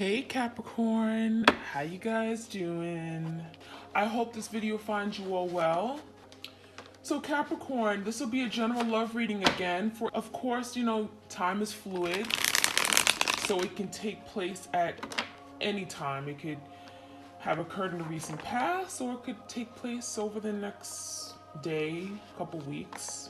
Hey Capricorn, how you guys doing? I hope this video finds you all well. So Capricorn, this will be a general love reading again. For of course, time is fluid, so it can take place at any time. It could have occurred in the recent past, or it could take place over the next day, couple weeks.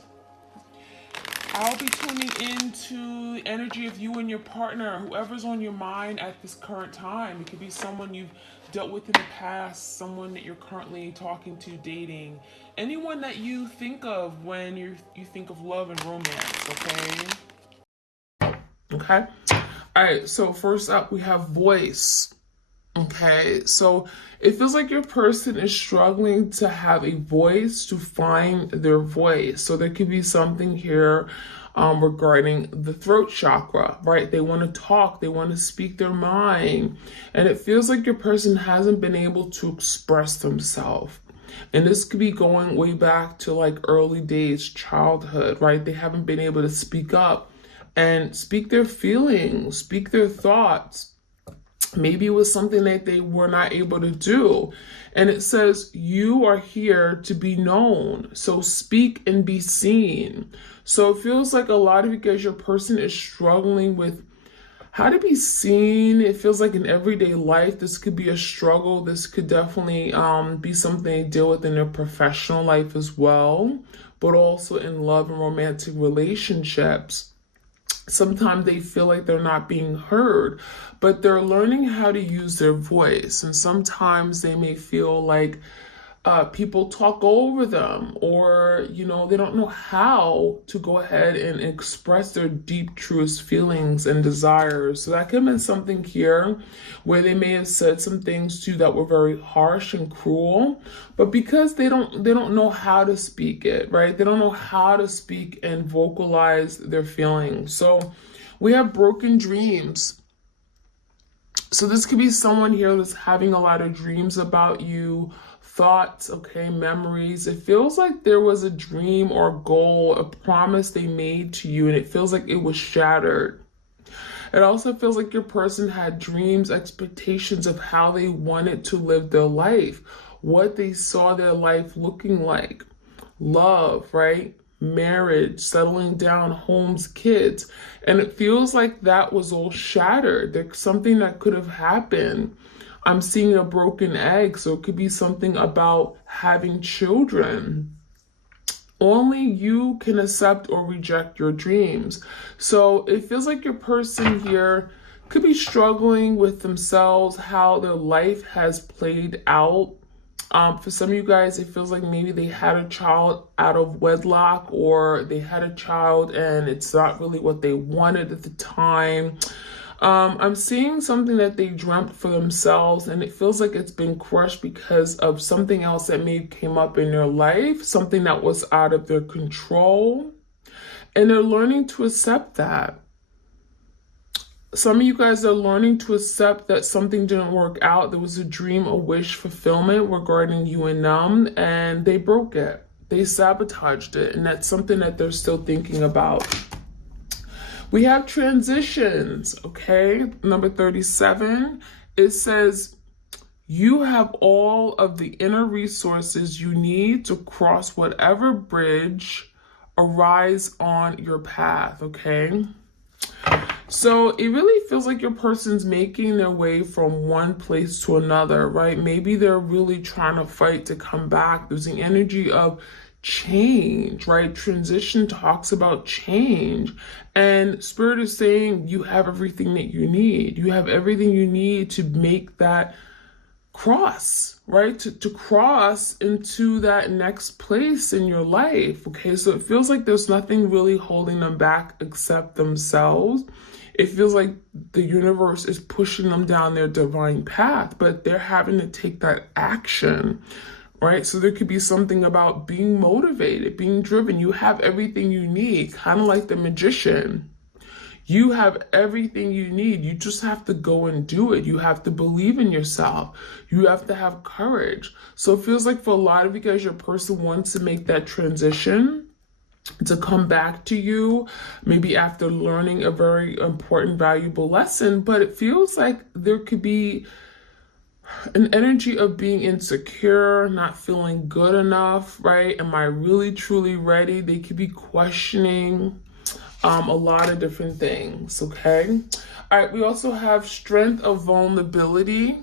I'll be tuning into the energy of you and your partner, whoever's on your mind at this current time. It could be someone you've dealt with in the past, someone that you're currently talking to, dating, anyone that you think of when you think of love and romance, okay? Okay? All right, so first up we have voice. Okay, so it feels like your person is struggling to have a voice, to find their voice. So there could be something here regarding the throat chakra, right? They want to talk, they want to speak their mind. And it feels like your person hasn't been able to express themselves. And this could be going way back to like early days, childhood, right? They haven't been able to speak up and speak their feelings, speak their thoughts. Maybe it was something that they were not able to do. And it says, you are here to be known. So speak and be seen. So it feels like a lot of you guys, your person is struggling with how to be seen. It feels like in everyday life, this could be a struggle. This could definitely be something they deal with in their professional life as well, but also in love and romantic relationships. Sometimes they feel like they're not being heard, but they're learning how to use their voice. And sometimes they may feel like people talk over them, or, they don't know how to go ahead and express their deep, truest feelings and desires. So that could have been something here where they may have said some things to you that were very harsh and cruel, but because they don't know how to speak it, right? They don't know how to speak and vocalize their feelings. So we have broken dreams. So this could be someone here that's having a lot of dreams about you, thoughts, okay, memories. It feels like there was a dream or goal, a promise they made to you, and it feels like it was shattered. It also feels like your person had dreams, expectations of how they wanted to live their life, what they saw their life looking like. Love, right? Marriage, settling down, homes, kids. And it feels like that was all shattered. There's something that could have happened. I'm seeing a broken egg, so it could be something about having children. Only you can accept or reject your dreams. So it feels like your person here could be struggling with themselves, how their life has played out. For some of you guys, it feels like maybe they had a child out of wedlock, or they had a child and it's not really what they wanted at the time. I'm seeing something that they dreamt for themselves, and it feels like it's been crushed because of something else that maybe came up in their life, something that was out of their control, and they're learning to accept that. Some of you guys are learning to accept that something didn't work out. There was a dream, a wish fulfillment regarding you and them, and they broke it. They sabotaged it, and that's something that they're still thinking about. We have transitions, okay? Number 37, it says, you have all of the inner resources you need to cross whatever bridge arise on your path, okay? So it really feels like your person's making their way from one place to another, right? Maybe they're really trying to fight to come back. There's an energy of change, right? Transition talks about change. And Spirit is saying you have everything that you need. You have everything you need to make that cross, right? To cross into that next place in your life, okay? So it feels like there's nothing really holding them back except themselves. It feels like the universe is pushing them down their divine path, but they're having to take that action, right? So there could be something about being motivated, being driven. You have everything you need, kind of like the magician. You have everything you need. You just have to go and do it. You have to believe in yourself. You have to have courage. So it feels like for a lot of you guys, your person wants to make that transition. to come back to you, maybe after learning a very important, valuable lesson. But it feels like there could be an energy of being insecure, not feeling good enough, right? Am I really truly ready? They could be questioning a lot of different things, okay? All right, we also have strength of vulnerability.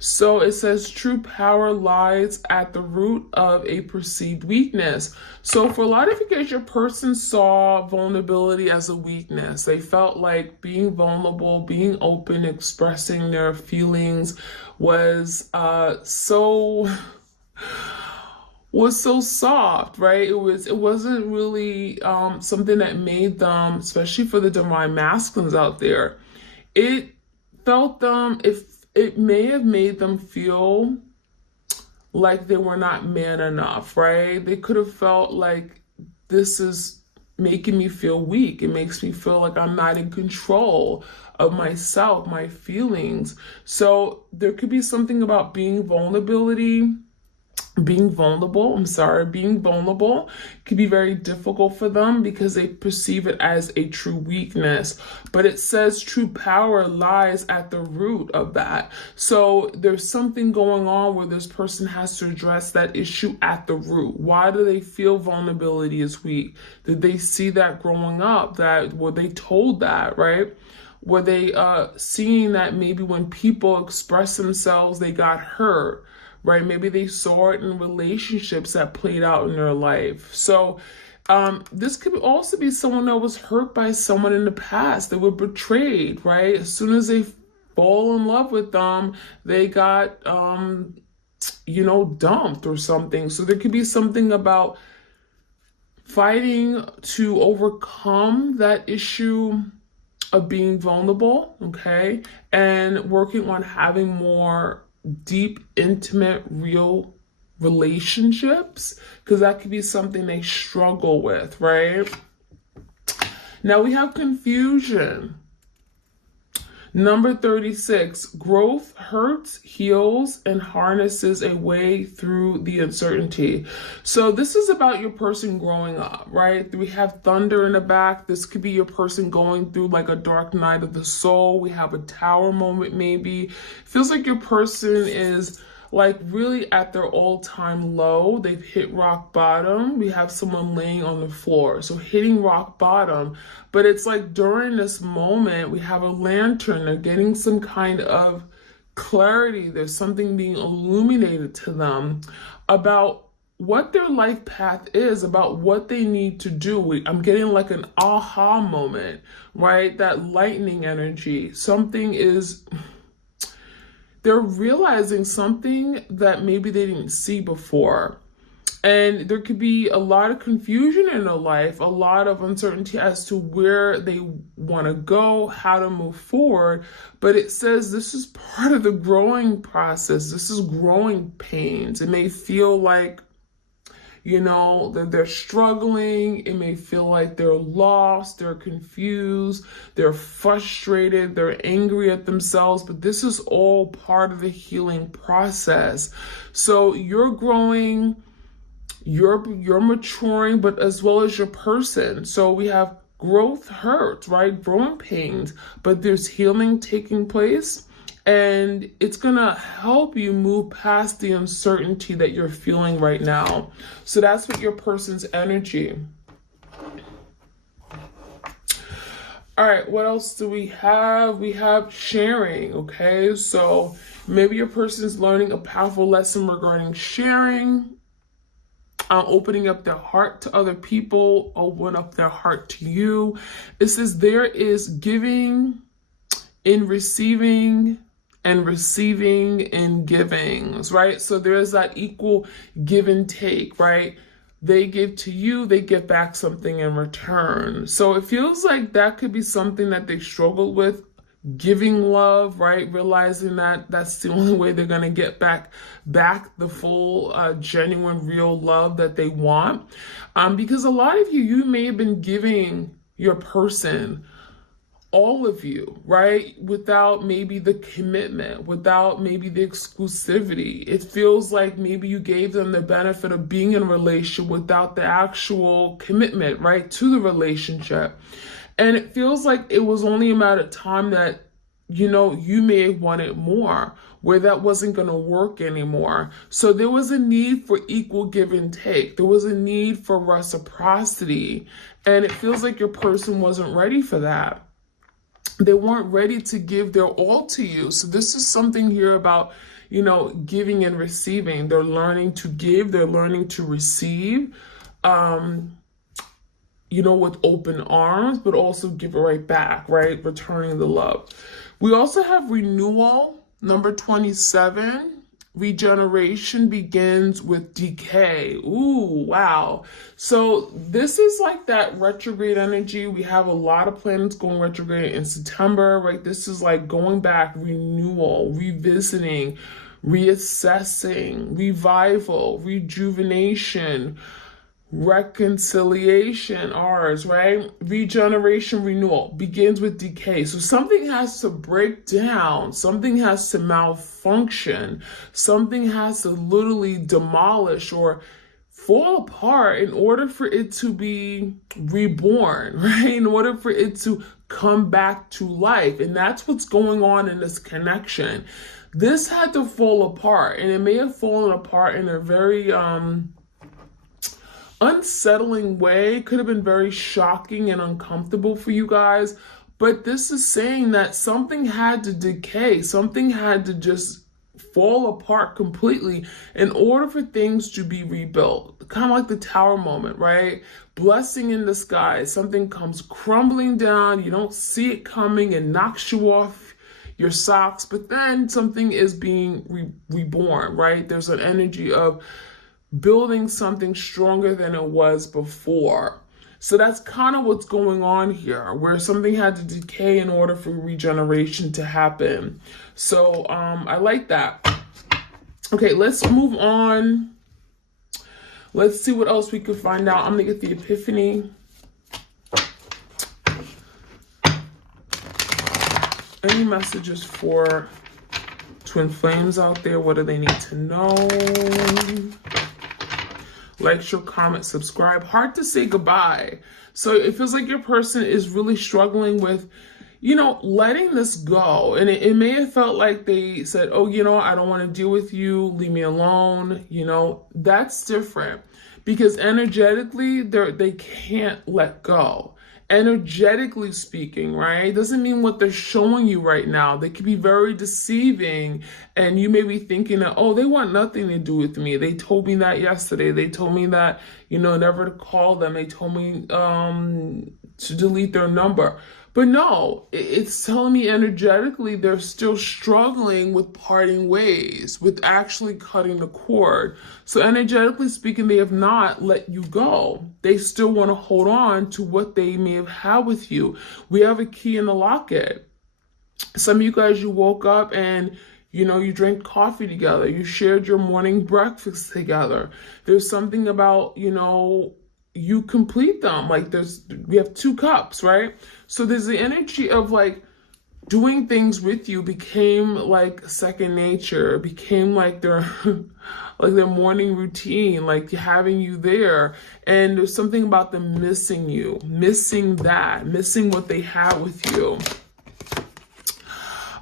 So it says true power lies at the root of a perceived weakness. So for a lot of you guys, your person saw vulnerability as a weakness. They felt like being vulnerable, being open, expressing their feelings was so soft, right? It wasn't really something that made them, especially for the divine masculines out there, it felt them, if it may have made them feel like they were not man enough, right? They could have felt like, this is making me feel weak. It makes me feel like I'm not in control of myself, my feelings. So there could be something about being vulnerable can be very difficult for them because they perceive it as a true weakness. But it says true power lies at the root of that. So there's something going on where this person has to address that issue at the root. Why do they feel vulnerability is weak? Did they see that growing up? Were they told that, right? Were they seeing that maybe when people express themselves, they got hurt? Right? Maybe they saw it in relationships that played out in their life. So this could also be someone that was hurt by someone in the past. They were betrayed, right? As soon as they fall in love with them, they got, dumped or something. So there could be something about fighting to overcome that issue of being vulnerable, okay? And working on having more deep, intimate, real relationships, because that could be something they struggle with, right? Now we have confusion. Number 36, growth hurts, heals, and harnesses a way through the uncertainty. So this is about your person growing up, right? We have thunder in the back. This could be your person going through like a dark night of the soul. We have a tower moment maybe. Feels like your person is like really at their all-time low. They've hit rock bottom. We have someone laying on the floor. So hitting rock bottom. But it's like during this moment, we have a lantern. They're getting some kind of clarity. There's something being illuminated to them about what their life path is, about what they need to do. I'm getting like an aha moment, right? That lightning energy. They're realizing something that maybe they didn't see before. And there could be a lot of confusion in their life, a lot of uncertainty as to where they want to go, how to move forward. But it says this is part of the growing process. This is growing pains. It may feel like, that they're struggling. It may feel like they're lost, they're confused, they're frustrated, they're angry at themselves, but this is all part of the healing process. So you're growing, you're maturing, but as well as your person. So we have growth hurts, right? Growing pains, but there's healing taking place. And it's going to help you move past the uncertainty that you're feeling right now. So that's what your person's energy. All right, what else do we have? We have sharing, okay? So maybe your person's learning a powerful lesson regarding sharing, opening up their heart to other people, open up their heart to you. It says there is giving in receiving, and receiving in givings, right? So there's that equal give and take, right? They give to you, they get back something in return. So it feels like that could be something that they struggle with, giving love, right? Realizing that that's the only way they're going to get back the full, genuine, real love that they want. Because a lot of you may have been giving your person all of you, right? Without maybe the commitment, without maybe the exclusivity. It feels like maybe you gave them the benefit of being in a relationship without the actual commitment, right, to the relationship. And it feels like it was only a matter of time that, you may have wanted more, where that wasn't going to work anymore. So there was a need for equal give and take. There was a need for reciprocity. And it feels like your person wasn't ready for that. They weren't ready to give their all to you. So this is something here about, giving and receiving. They're learning to give, they're learning to receive, with open arms, but also give it right back, right? Returning the love. We also have renewal, number 27. Regeneration begins with decay. Ooh, wow. So this is like that retrograde energy. We have a lot of planets going retrograde in September, right? This is like going back, renewal, revisiting, reassessing, revival, rejuvenation, reconciliation, ours, right? Regeneration, renewal begins with decay. So something has to break down, something has to malfunction, something has to literally demolish or fall apart in order for it to be reborn, right? In order for it to come back to life. And that's what's going on in this connection. This had to fall apart, and it may have fallen apart in a very unsettling way. Could have been very shocking and uncomfortable for you guys, but this is saying that something had to decay, something had to just fall apart completely in order for things to be rebuilt. Kind of like the tower moment, right? Blessing in disguise. Something comes crumbling down, you don't see it coming, and knocks you off your socks, but then something is being reborn, right? There's an energy of building something stronger than it was before. So that's kind of what's going on here, where something had to decay in order for regeneration to happen. So I like that. Okay, let's move on. Let's see what else we could find out. I'm gonna get the Epiphany. Any messages for twin flames out there? What do they need to know? Like, share, comment, subscribe. Hard to say goodbye. So it feels like your person is really struggling with, letting this go. And it may have felt like they said, oh, I don't want to deal with you. Leave me alone. That's different, because energetically, they can't let go. Energetically speaking, right? Doesn't mean what they're showing you right now. They could be very deceiving, and you may be thinking that, oh, they want nothing to do with me. They told me that yesterday. They told me that, never to call them. They told me to delete their number. But no, it's telling me energetically they're still struggling with parting ways, with actually cutting the cord. So energetically speaking, they have not let you go. They still want to hold on to what they may have had with you. We have a key in the locket. Some of you guys, you woke up and you drank coffee together. You shared your morning breakfast together. There's something about, you complete them. Like we have 2 cups, right? So there's the energy of like doing things with you became like second nature, became like their like their morning routine, like having you there. And there's something about them missing you, missing what they had with you.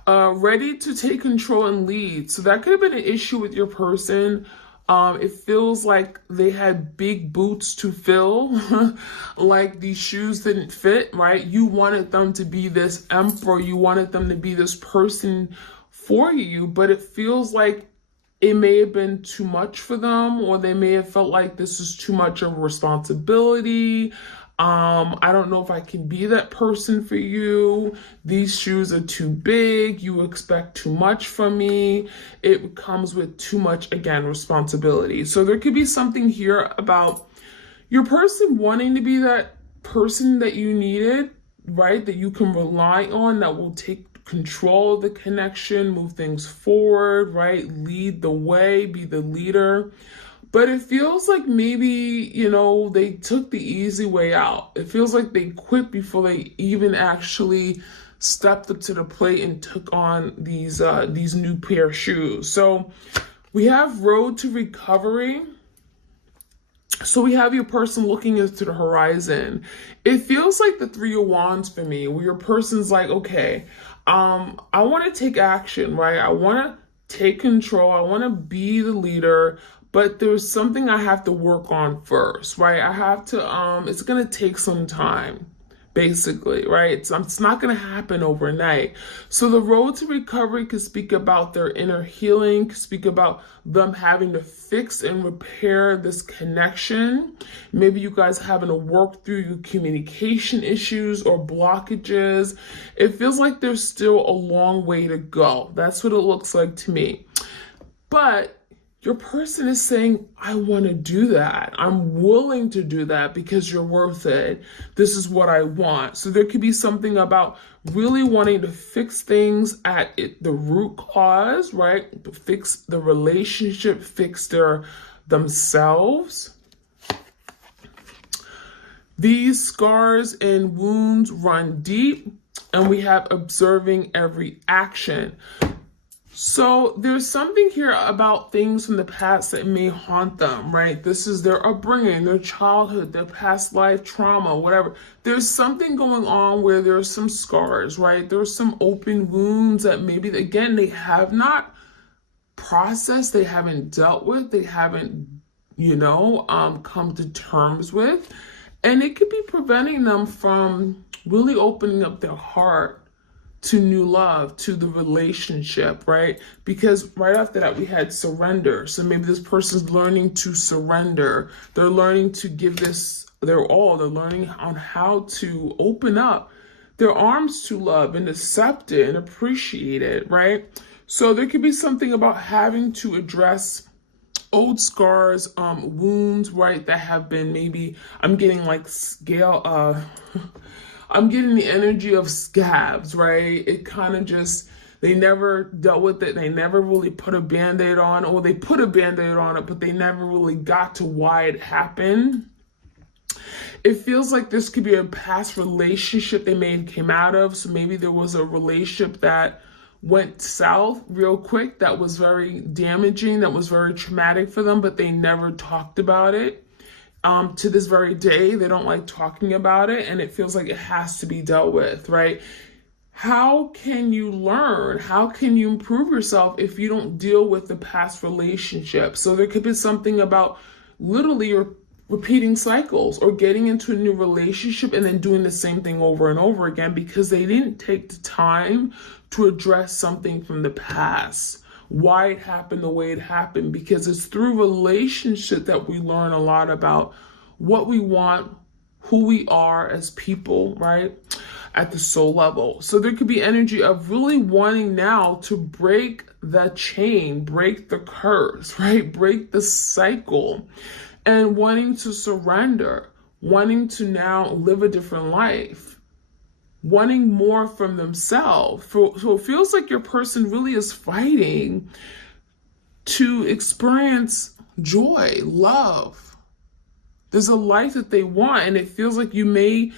Ready to take control and lead. So that could have been an issue with your person. It feels like they had big boots to fill, like these shoes didn't fit, right? You wanted them to be this emperor, you wanted them to be this person for you, but it feels like it may have been too much for them, or they may have felt like this is too much of a responsibility. I don't know if I can be that person for you. These shoes are too big. You expect too much from me. It comes with too much, again, responsibility. So there could be something here about your person wanting to be that person that you needed, right? That you can rely on, that will take control of the connection, move things forward, right? Lead the way, be the leader. But it feels like maybe, you know, they took the easy way out. It feels like they quit before they even actually stepped up to the plate and took on these new pair of shoes. So we have road to recovery. So we have your person looking into the horizon. It feels like the Three of Wands for me, where your person's like, okay, I want to take action, right? I want to take control. I want to be the leader, but there's something I have to work on first, right? I have to, it's going to take some time, basically, right? It's not going to happen overnight. So the road to recovery could speak about their inner healing, could speak about them having to fix and repair this connection. Maybe you guys having to work through your communication issues or blockages. It feels like there's still a long way to go. That's what it looks like to me. But your person is saying, I want to do that. I'm willing to do that because you're worth it. This is what I want. So there could be something about really wanting to fix things at the root cause, right? Fix the relationship, fix themselves. These scars and wounds run deep, and we have observing every action. So there's something here about things from the past that may haunt them, right? This is their upbringing, their childhood, their past life trauma, whatever. There's something going on where there's some scars, right? There's some open wounds that maybe, again, they have not processed, they haven't dealt with, they haven't, come to terms with. And it could be preventing them from really opening up their heart to new love, to the relationship, right? Because right after that, we had surrender. So maybe this person's learning to surrender. They're learning to give this their all. They're learning on how to open up their arms to love and accept it and appreciate it, right? So there could be something about having to address old scars, wounds, right? That have been maybe, I'm getting like I'm getting the energy of scabs, right? It kind of just, they never dealt with it. They never really put a Band-Aid on, or they put a Band-Aid on it, but they never really got to why it happened. It feels like this could be a past relationship they may have came out of. So maybe there was a relationship that went south real quick, that was very damaging, that was very traumatic for them, but they never talked about it. To this very day, they don't like talking about it, and it feels like it has to be dealt with, right? How can you learn? How can you improve yourself if you don't deal with the past relationship? So there could be something about literally you're repeating cycles or getting into a new relationship and then doing the same thing over and over again because they didn't take the time to address something from the past. Why it happened the way it happened, because it's through relationship that we learn a lot about what we want, who we are as people, right? At the soul level. So there could be energy of really wanting now to break the chain, break the curse, right? Break the cycle, and wanting to surrender, wanting to now live a different life, wanting more from themselves. So it feels like your person really is fighting to experience joy, love. There's a life that they want, and it feels like you may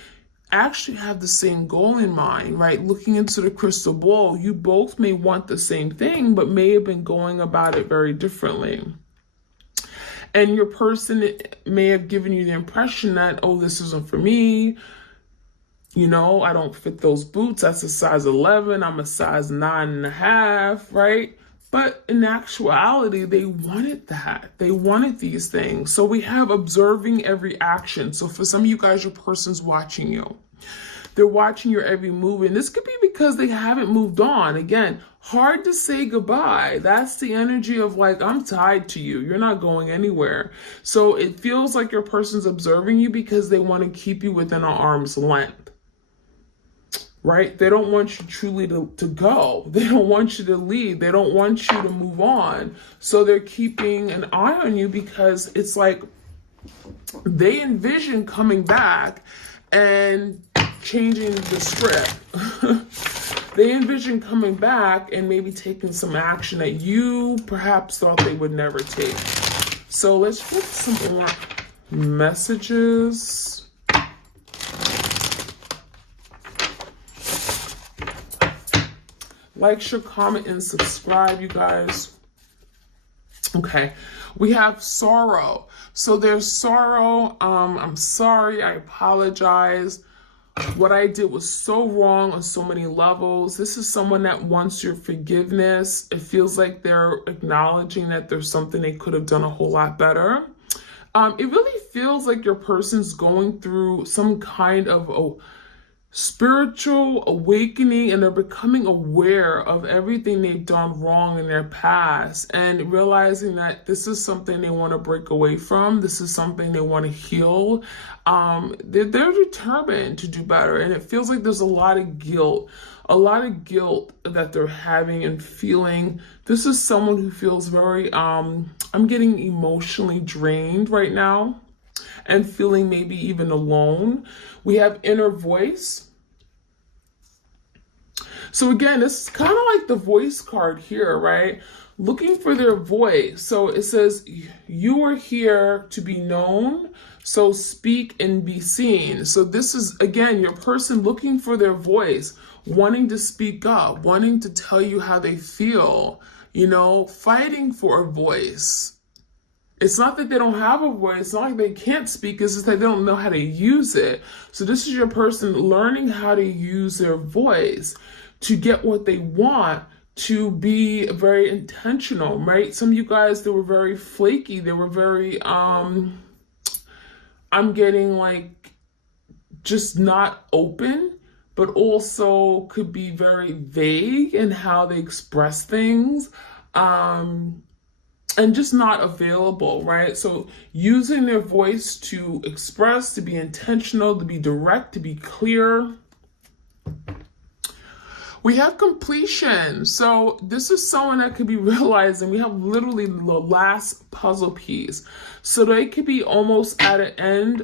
actually have the same goal in mind, right? Looking into the crystal ball, you both may want the same thing, but may have been going about it very differently. And your person may have given you the impression that, oh, this isn't for me. I don't fit those boots. That's a size 11. I'm a size 9.5, right? But in actuality, they wanted that. They wanted these things. So we have observing every action. So for some of you guys, your person's watching you. They're watching your every move. And this could be because they haven't moved on. Again, hard to say goodbye. That's the energy of like, I'm tied to you. You're not going anywhere. So it feels like your person's observing you because they want to keep you within an arm's length. Right? They don't want you truly to go. They don't want you to leave. They don't want you to move on. So they're keeping an eye on you because it's like they envision coming back and changing the script. They envision coming back and maybe taking some action that you perhaps thought they would never take. So let's get some more messages. Like, share, comment, and subscribe, you guys. Okay, we have sorrow. So there's sorrow. I'm sorry. I apologize. What I did was so wrong on so many levels. This is someone that wants your forgiveness. It feels like they're acknowledging that there's something they could have done a whole lot better. It really feels like your person's going through some kind of spiritual awakening, and they're becoming aware of everything they've done wrong in their past and realizing that this is something they want to break away from. This is something they want to heal. They're determined to do better, and it feels like there's a lot of guilt that they're having and feeling. This is someone who feels very, I'm getting emotionally drained right now and feeling maybe even alone. We have inner voice. So again, this is kind of like the voice card here, right? Looking for their voice. So it says, you are here to be known, so speak and be seen. So this is, again, your person looking for their voice, wanting to speak up, wanting to tell you how they feel, fighting for a voice. It's not that they don't have a voice. It's not like they can't speak. It's just that they don't know how to use it. So this is your person learning how to use their voice to get what they want, to be very intentional, right? Some of you guys, they were very flaky. They were very, I'm getting like just not open, but also could be very vague in how they express things. And just not available, right? So using their voice to express, to be intentional, to be direct, to be clear. We have completion. So this is someone that could be realizing we have literally the last puzzle piece. So they could be almost at an end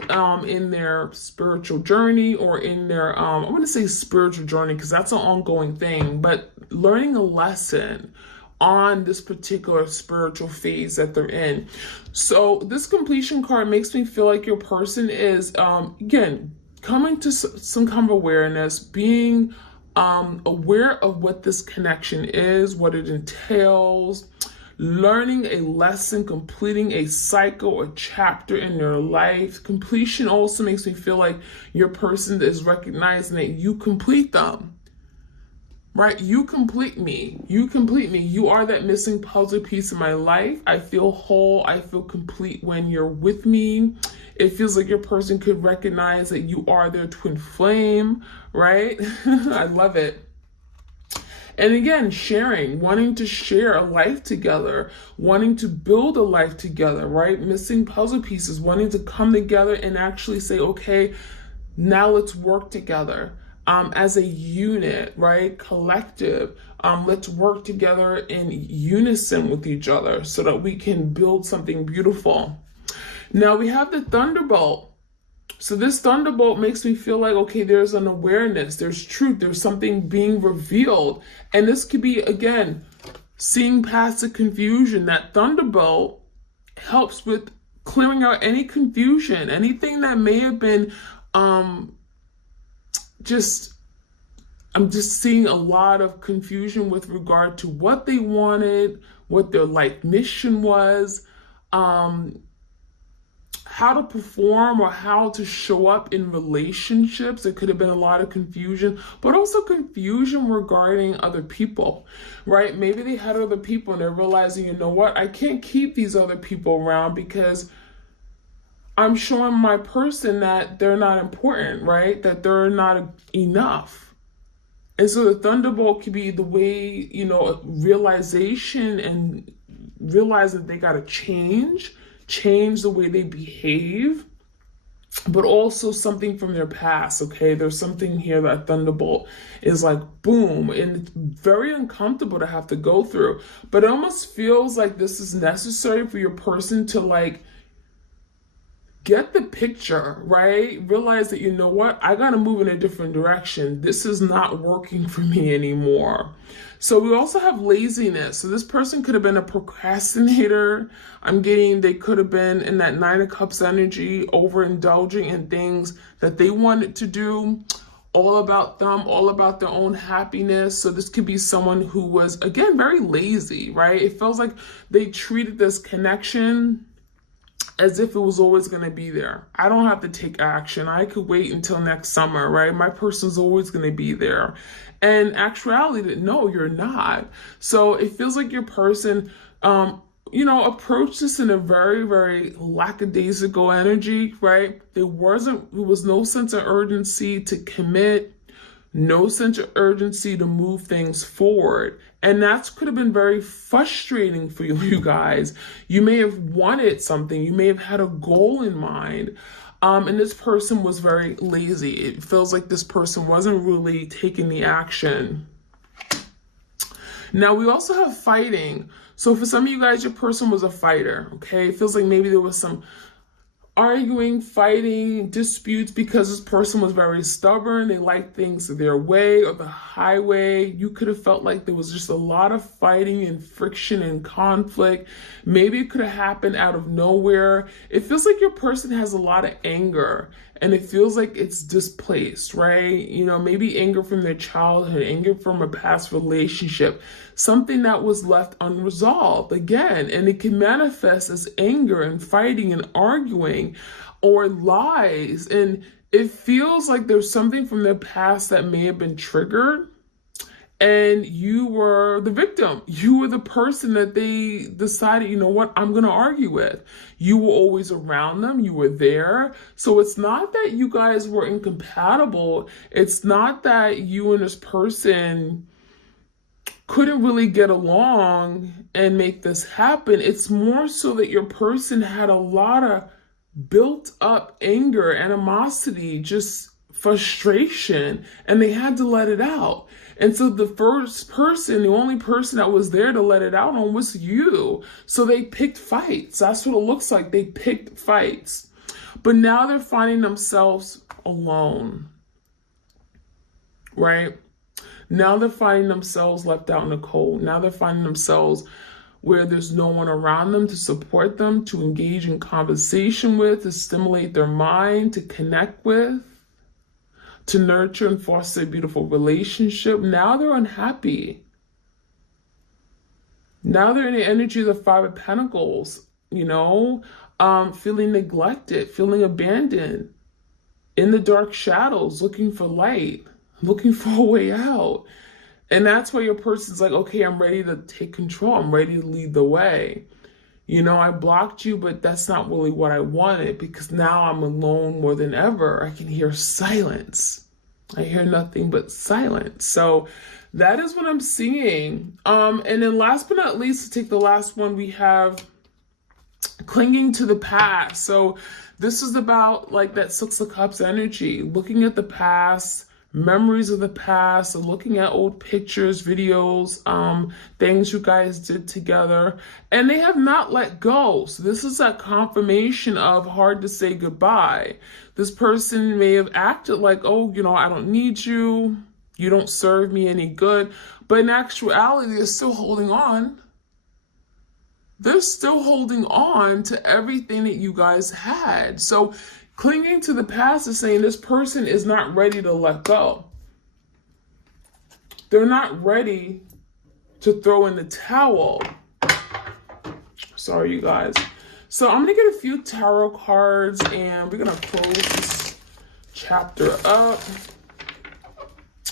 in their spiritual journey, or in their, I'm going to say spiritual journey because that's an ongoing thing, but learning a lesson on this particular spiritual phase that they're in. So this completion card makes me feel like your person is, again, coming to some kind of awareness, being aware of what this connection is, what it entails, learning a lesson, completing a cycle or chapter in their life. Completion also makes me feel like your person is recognizing that you complete them. Right? You complete me. You complete me. You are that missing puzzle piece in my life. I feel whole. I feel complete when you're with me. It feels like your person could recognize that you are their twin flame, right? I love it. And again, sharing, wanting to share a life together, wanting to build a life together, right? Missing puzzle pieces, wanting to come together and actually say, okay, now let's work together. As a unit, right? Collective. Let's work together in unison with each other so that we can build something beautiful. Now we have the thunderbolt. So this thunderbolt makes me feel like, okay, there's an awareness, there's truth, there's something being revealed. And this could be, again, seeing past the confusion. That thunderbolt helps with clearing out any confusion, anything that may have been, I'm just seeing a lot of confusion with regard to what they wanted, what their life mission was, how to perform or how to show up in relationships. There could have been a lot of confusion, but also confusion regarding other people, right? Maybe they had other people and they're realizing, you know what, I can't keep these other people around because I'm showing my person that they're not important, right? That they're not enough. And so the thunderbolt could be the way, realization and realize that they got to change the way they behave, but also something from their past, okay? There's something here that thunderbolt is like, boom, and it's very uncomfortable to have to go through, but it almost feels like this is necessary for your person to get the picture, right? Realize that, you know what, I got to move in a different direction. This is not working for me anymore. So we also have laziness. So this person could have been a procrastinator. I'm getting they could have been in that Nine of Cups energy, overindulging in things that they wanted to do, all about them, all about their own happiness. So this could be someone who was, again, very lazy, right? It feels like they treated this connection as if it was always going to be there. I don't have to take action. I could wait until next summer, right? My person's always going to be there. And actuality, no, you're not. So it feels like your person, approached this in a very, very lackadaisical energy, right? There was no sense of urgency to commit, no sense of urgency to move things forward. And that could have been very frustrating for you guys. You may have wanted something. You may have had a goal in mind. And this person was very lazy. It feels like this person wasn't really taking the action. Now, we also have fighting. So for some of you guys, your person was a fighter, okay? It feels like maybe there was some arguing, fighting, disputes because this person was very stubborn. They liked things their way or the highway. You could have felt like there was just a lot of fighting and friction and conflict. Maybe it could have happened out of nowhere. It feels like your person has a lot of anger and it feels like it's displaced, right? Maybe anger from their childhood, anger from a past relationship, something that was left unresolved again. And it can manifest as anger and fighting and arguing or lies. And it feels like there's something from their past that may have been triggered. And you were the victim. You were the person that they decided, you know what, I'm going to argue with. You were always around them. You were there. So it's not that you guys were incompatible. It's not that you and this person couldn't really get along and make this happen. It's more so that your person had a lot of built up anger, animosity, just frustration, and they had to let it out. And so the only person that was there to let it out on was you. So they picked fights. That's what it looks like. They picked fights. But now they're finding themselves alone, right? Now they're finding themselves left out in the cold. Now they're finding themselves where there's no one around them to support them, to engage in conversation with, to stimulate their mind, to connect with, to nurture and foster a beautiful relationship. Now they're unhappy. Now they're in the energy of the Five of Pentacles, feeling neglected, feeling abandoned, in the dark shadows, looking for light, looking for a way out. And that's why your person's like, okay, I'm ready to take control. I'm ready to lead the way. I blocked you, but that's not really what I wanted because now I'm alone more than ever. I can hear silence. I hear nothing but silence. So that is what I'm seeing. And then last but not least, to take the last one, we have clinging to the past. So this is about like that Six of Cups energy, looking at the past, memories of the past, looking at old pictures, videos, things you guys did together, and they have not let go. So this is a confirmation of hard to say goodbye. This person may have acted like, oh, I don't need you. You don't serve me any good. But in actuality, they're still holding on. They're still holding on to everything that you guys had. So clinging to the past is saying this person is not ready to let go. They're not ready to throw in the towel. Sorry, you guys. So I'm going to get a few tarot cards and we're going to close this chapter up.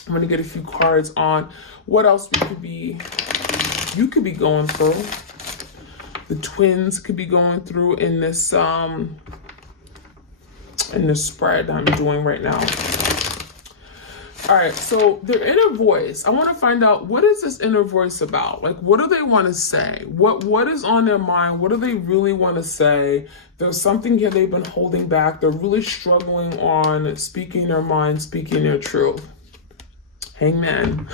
I'm going to get a few cards on what else you could be going through. The twins could be going through in this spread I'm doing right now. All right, so their inner voice. I want to find out, what is this inner voice about? Like, what do they want to say? What is on their mind? What do they really want to say? There's something here they've been holding back. They're really struggling on speaking their mind, speaking their truth. Hangman.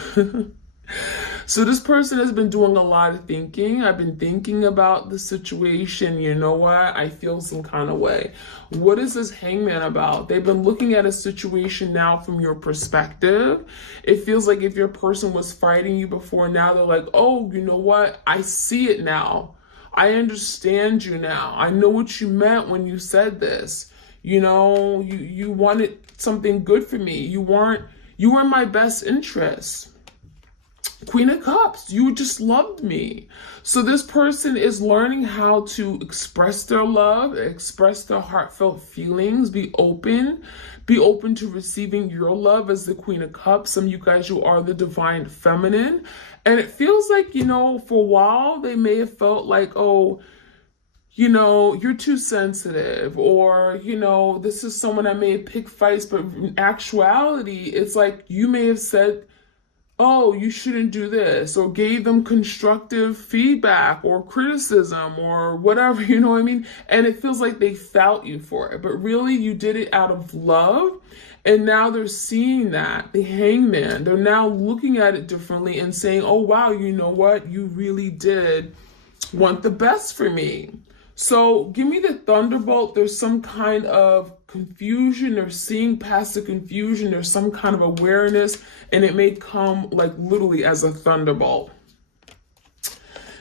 So this person has been doing a lot of thinking. I've been thinking about the situation. You know what? I feel some kind of way. What is this hangman about? They've been looking at a situation now from your perspective. It feels like if your person was fighting you before, now they're like, oh, you know what? I see it now. I understand you now. I know what you meant when you said this. You know, you wanted something good for me. You were in my best interest. Queen of Cups, you just loved me. So this person is learning how to express their love, express their heartfelt feelings, be open to receiving your love as the Queen of Cups. Some of you guys, you are the divine feminine. And it feels like, you know, for a while, they may have felt like, oh, you know, you're too sensitive, or, you know, this is someone that may have picked fights, but in actuality, it's like you may have said, oh, you shouldn't do this, or gave them constructive feedback or criticism or whatever, you know what I mean? And it feels like they felt you for it, but really you did it out of love. And now they're seeing that, the hangman, they're now looking at it differently and saying, oh, wow, you know what? You really did want the best for me. So give me the thunderbolt. There's some kind of confusion, or seeing past the confusion. There's some kind of awareness, and it may come like literally as a thunderbolt.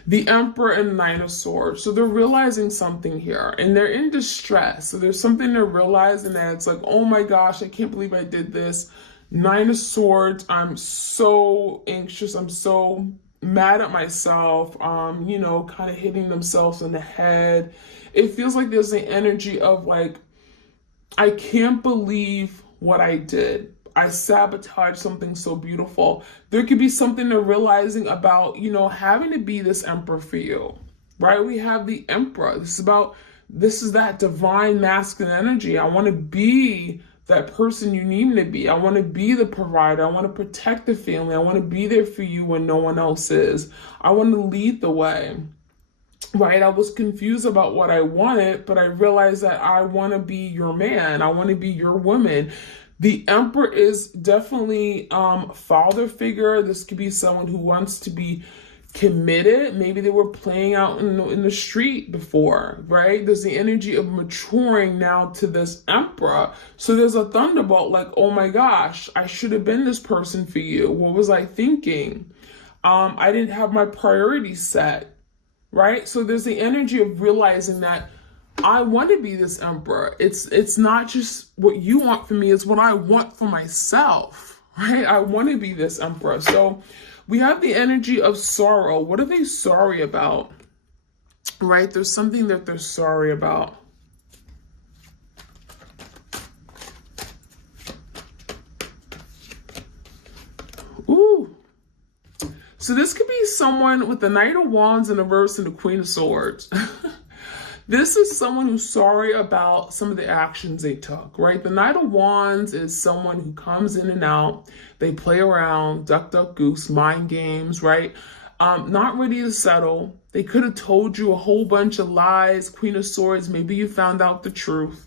The Emperor and Nine of Swords. So they're realizing something here, and they're in distress. So there's something they're realizing that it's like, oh my gosh, I can't believe I did this. Nine of Swords, I'm so anxious. I'm so mad at myself, you know, kind of hitting themselves in the head. It feels like there's an energy of like, I can't believe what I did. I sabotaged something so beautiful. There could be something they're realizing about, you know, having to be this emperor for you, right? We have the Emperor. This is that divine masculine energy. I want to be that person you need me to be. I want to be the provider. I want to protect the family. I want to be there for you when no one else is. I want to lead the way, right? I was confused about what I wanted, but I realized that I want to be your man. I want to be your woman. The Emperor is definitely father figure. This could be someone who wants to be committed. Maybe they were playing out in the street before, right? There's the energy of maturing now to this Emperor. So there's a thunderbolt like, oh my gosh, I should have been this person for you. What was I thinking? I didn't have my priorities set, right? So there's the energy of realizing that I want to be this Emperor. It's not just what you want from me, it's what I want for myself, right? I want to be this Emperor. So we have the energy of sorrow. What are they sorry about? Right? There's something that they're sorry about. Ooh. So this could be someone with the Knight of Wands in reverse and the Queen of Swords. This is someone who's sorry about some of the actions they took, right? The Knight of Wands is someone who comes in and out. They play around, duck, duck, goose, mind games, right? Not ready to settle. They could have told you a whole bunch of lies. Queen of Swords, maybe you found out the truth.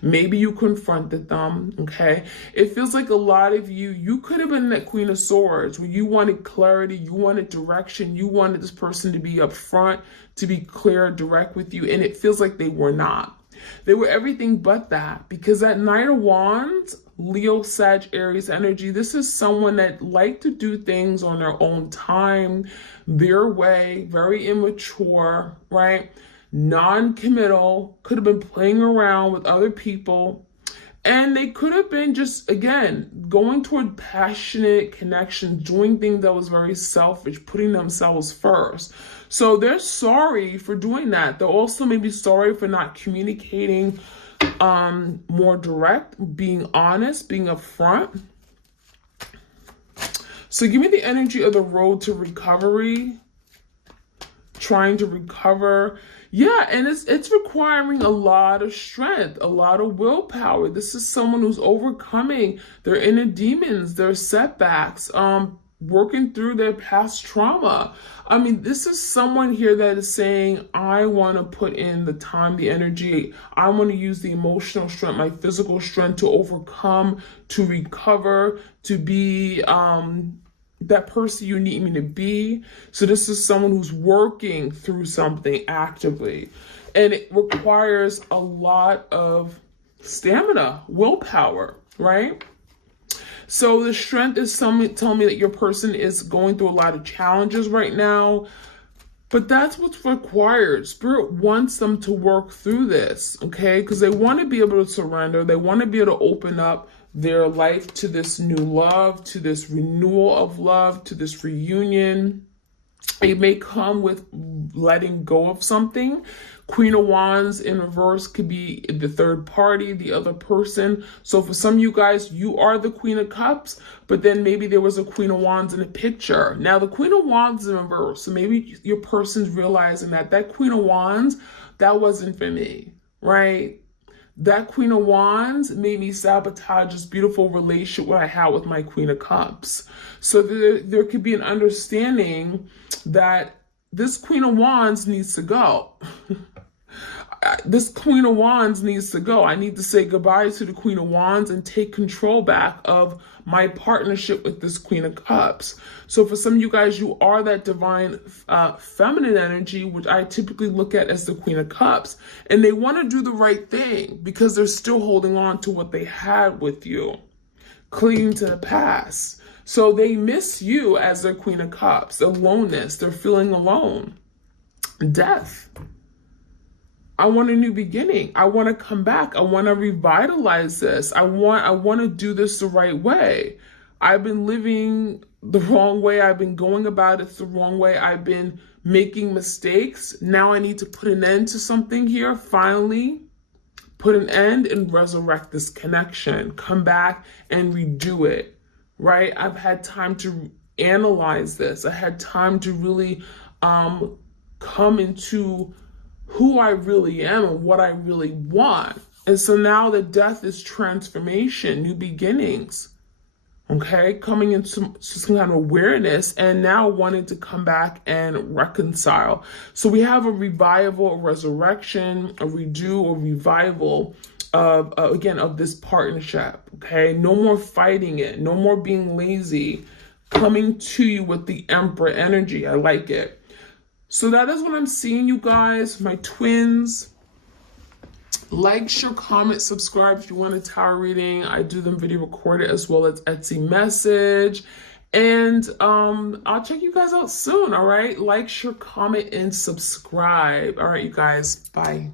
Maybe you confronted them, okay? It feels like a lot of you could have been that Queen of Swords where you wanted clarity, you wanted direction, you wanted this person to be upfront, to be clear, direct with you, and it feels like they were not. They were everything but that, because that Knight of Wands, Leo, Sag, Aries energy, this is someone that liked to do things on their own time, their way, very immature, right? Non-committal, could have been playing around with other people, and they could have been just, again, going toward passionate connection, doing things that was very selfish, putting themselves first. So they're sorry for doing that. They're also maybe sorry for not communicating more direct, being honest, being upfront. So give me the energy of the road to recovery, trying to recover. Yeah, and it's requiring a lot of strength, a lot of willpower. This is someone who's overcoming their inner demons, their setbacks, working through their past trauma. I mean, this is someone here that is saying, I want to put in the time, the energy. I want to use the emotional strength, my physical strength to overcome, to recover, to be, that person you need me to be. So this is someone who's working through something actively. And it requires a lot of stamina, willpower, right? So the strength is telling me that your person is going through a lot of challenges right now. But that's what's required. Spirit wants them to work through this, okay? Because they want to be able to surrender. They want to be able to open up their life to this new love, to this renewal of love, to this reunion. It may come with letting go of something. Queen of Wands in reverse could be the third party, the other person. So for some of you guys, you are the Queen of Cups, but then maybe there was a Queen of Wands in the picture. Now the Queen of Wands is in reverse. So maybe your person's realizing that Queen of Wands, that wasn't for me, right? That Queen of Wands made me sabotage this beautiful relationship what I had with my Queen of Cups. So there could be an understanding that this Queen of Wands needs to go. This Queen of Wands needs to go. I need to say goodbye to the Queen of Wands and take control back of my partnership with this Queen of Cups. So for some of you guys, you are that divine feminine energy, which I typically look at as the Queen of Cups. And they want to do the right thing because they're still holding on to what they had with you, clinging to the past. So they miss you as their Queen of Cups, aloneness, they're feeling alone, death. I want a new beginning. I want to come back. I want to revitalize this. I want to do this the right way. I've been living the wrong way. I've been going about it the wrong way. I've been making mistakes. Now I need to put an end to something here. Finally, put an end and resurrect this connection. Come back and redo it, right? I've had time to analyze this. I had time to really come into who I really am and what I really want. And so now the death is transformation, new beginnings, okay? Coming into some kind of awareness and now wanting to come back and reconcile. So we have a revival, a resurrection, a redo, a revival of, again, of this partnership, okay? No more fighting it, no more being lazy, coming to you with the Emperor energy. I like it. So that is what I'm seeing, you guys, my twins. Like, share, comment, subscribe if you want a tarot reading. I do them video recorded as well as Etsy message. And I'll check you guys out soon, all right? Like, share, comment, and subscribe. All right, you guys, bye.